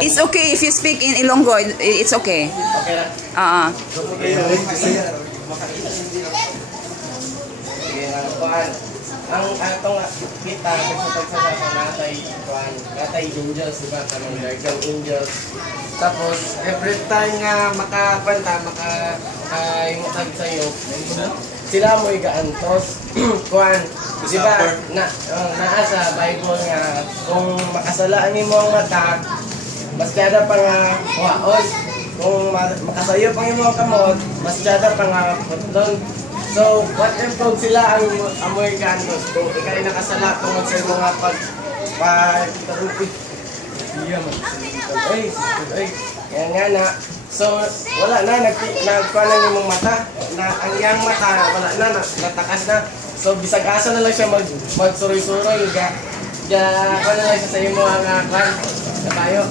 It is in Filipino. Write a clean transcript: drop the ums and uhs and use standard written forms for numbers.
It's okay if you speak in Ilonggo. It's okay. Okay na. Sige na, kuhan. Ang atong kita, pagsasasasan natay angels, diba? Tamang guardian angels. Tapos, every time nga makahimutag sa'yo, sila mo igaantos. Kuhan, diba? Naa sa Bible nga, kung makasalaan mo ang mata, mas kada pa nga waon. Kung makasayo pang yung mga kamot, mas kada pa nga putlon. So, what if kung sila ang amoy gandos? Kung ikay nakasala tungkol sa mga pagtarupi. Iya man. Ay, yan nga na. So, wala na, nagpala niyo mong mata. Ang iyang mata, wala na, natakas na. So, bisag asa na lang siya magsuroy-suroy. Kaya na lang siya sa iyo mga kwan. Sa tayo.